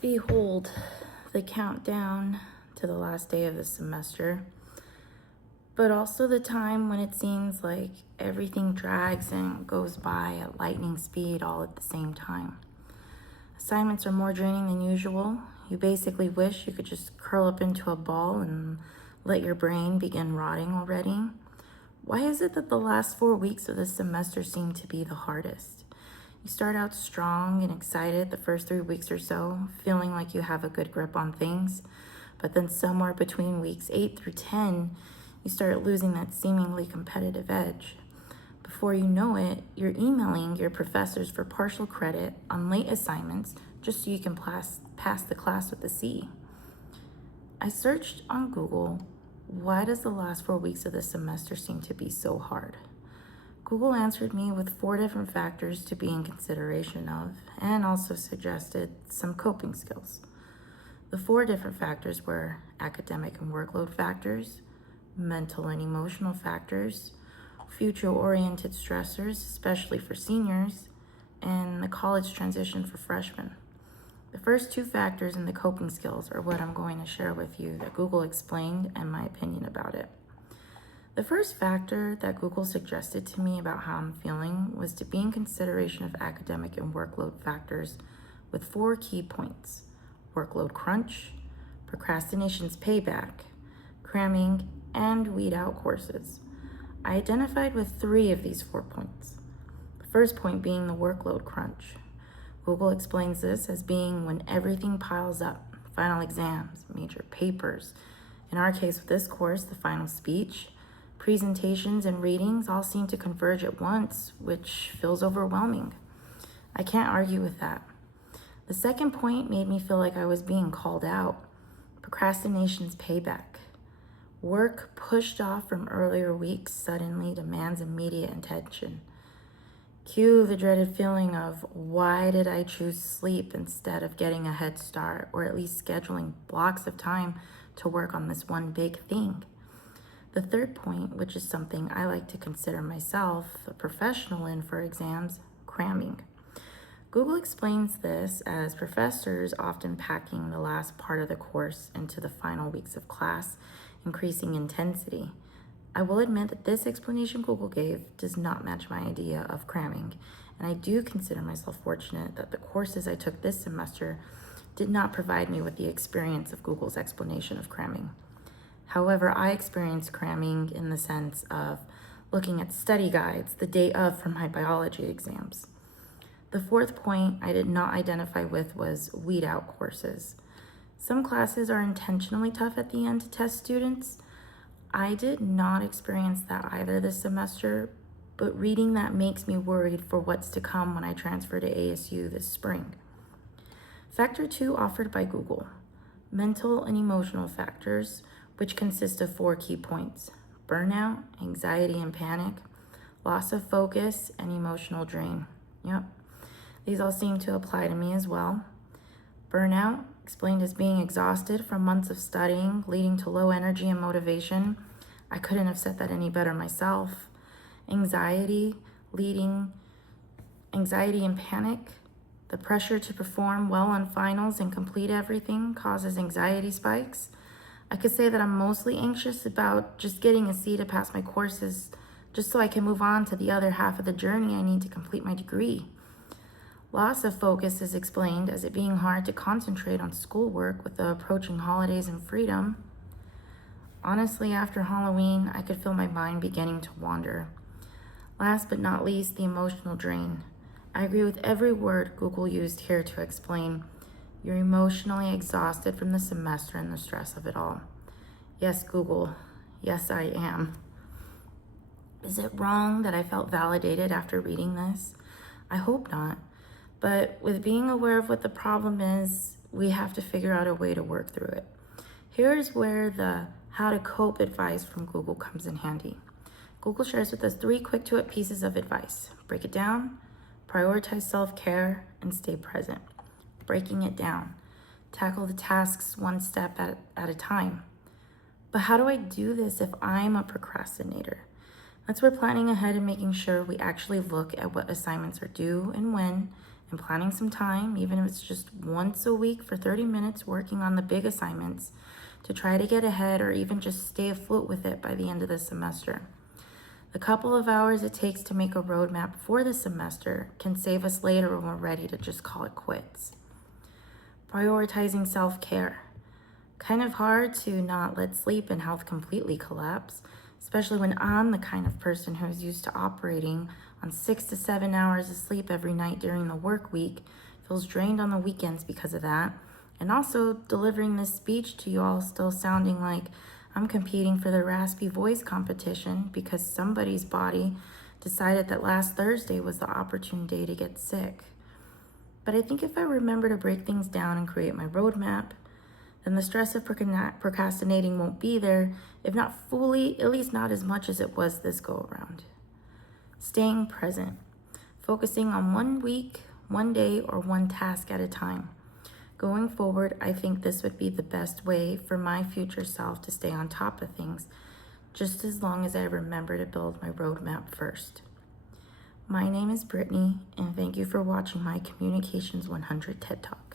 Behold, the countdown to the last day of the semester, but also the time when it seems like everything drags and goes by at lightning speed all at the same time. Assignments are more draining than usual. You basically wish you could just curl up into a ball and let your brain begin rotting already. Why is it that the last 4 weeks of the semester seem to be the hardest? You start out strong and excited the first 3 weeks or so, feeling like you have a good grip on things. But then somewhere between weeks 8 through 10, you start losing that seemingly competitive edge. Before you know it, you're emailing your professors for partial credit on late assignments just so you can pass the class with a C. I searched on Google, why does the last 4 weeks of the semester seem to be so hard? Google answered me with 4 different factors to be in consideration of, and also suggested some coping skills. The 4 different factors were academic and workload factors, mental and emotional factors, future-oriented stressors, especially for seniors, and the college transition for freshmen. The first 2 factors in the coping skills are what I'm going to share with you that Google explained and my opinion about it. The first factor that Google suggested to me about how I'm feeling was to be in consideration of academic and workload factors with 4 key points: workload crunch, procrastination's payback, cramming, and weed out courses. I identified with 3 of these 4 points. The first point being the workload crunch. Google explains this as being when everything piles up: final exams, major papers. In our case with this course, the final speech, presentations, and readings all seem to converge at once, which feels overwhelming. I can't argue with that. The second point made me feel like I was being called out: procrastination's payback. Work pushed off from earlier weeks suddenly demands immediate attention. Cue the dreaded feeling of, why did I choose sleep instead of getting a head start, or at least scheduling blocks of time to work on this one big thing? The third point, which is something I like to consider myself a professional in for exams, cramming. Google explains this as professors often packing the last part of the course into the final weeks of class, increasing intensity. I will admit that this explanation Google gave does not match my idea of cramming, and I do consider myself fortunate that the courses I took this semester did not provide me with the experience of Google's explanation of cramming. However, I experienced cramming in the sense of looking at study guides the day of for my biology exams. The fourth point I did not identify with was weed out courses. Some classes are intentionally tough at the end to test students. I did not experience that either this semester, but reading that makes me worried for what's to come when I transfer to ASU this spring. Factor 2 offered by Google: mental and emotional factors, which consist of 4 key points: burnout, anxiety and panic, loss of focus, and emotional drain. Yep, these all seem to apply to me as well. Burnout, explained as being exhausted from months of studying, leading to low energy and motivation. I couldn't have said that any better myself. Anxiety and panic. The pressure to perform well on finals and complete everything causes anxiety spikes. I could say that I'm mostly anxious about just getting a C to pass my courses, just so I can move on to the other half of the journey I need to complete my degree. Loss of focus is explained as it being hard to concentrate on schoolwork with the approaching holidays and freedom. Honestly, after Halloween, I could feel my mind beginning to wander. Last but not least, the emotional drain. I agree with every word Google used here to explain. You're emotionally exhausted from the semester and the stress of it all. Yes, Google. Yes, I am. Is it wrong that I felt validated after reading this? I hope not. But with being aware of what the problem is, we have to figure out a way to work through it. Here's where the how to cope advice from Google comes in handy. Google shares with us 3 quick-to-it pieces of advice. Break it down, prioritize self-care, and stay present. Breaking it down. Tackle the tasks one step at a time. But how do I do this if I'm a procrastinator? That's where planning ahead and making sure we actually look at what assignments are due and when, and planning some time, even if it's just once a week for 30 minutes, working on the big assignments to try to get ahead or even just stay afloat with it by the end of the semester. The couple of hours it takes to make a roadmap for the semester can save us later when we're ready to just call it quits. Prioritizing self-care. Kind of hard to not let sleep and health completely collapse, especially when I'm the kind of person who is used to operating on 6 to 7 hours of sleep every night during the work week, feels drained on the weekends because of that, and also delivering this speech to you all still sounding like I'm competing for the raspy voice competition because somebody's body decided that last Thursday was the opportune day to get sick. But I think if I remember to break things down and create my roadmap, then the stress of procrastinating won't be there, if not fully, at least not as much as it was this go around. Staying present, focusing on 1 week, 1 day, or 1 task at a time. Going forward, I think this would be the best way for my future self to stay on top of things, just as long as I remember to build my roadmap first. My name is Brittany, and thank you for watching my Communications 100 TED Talk.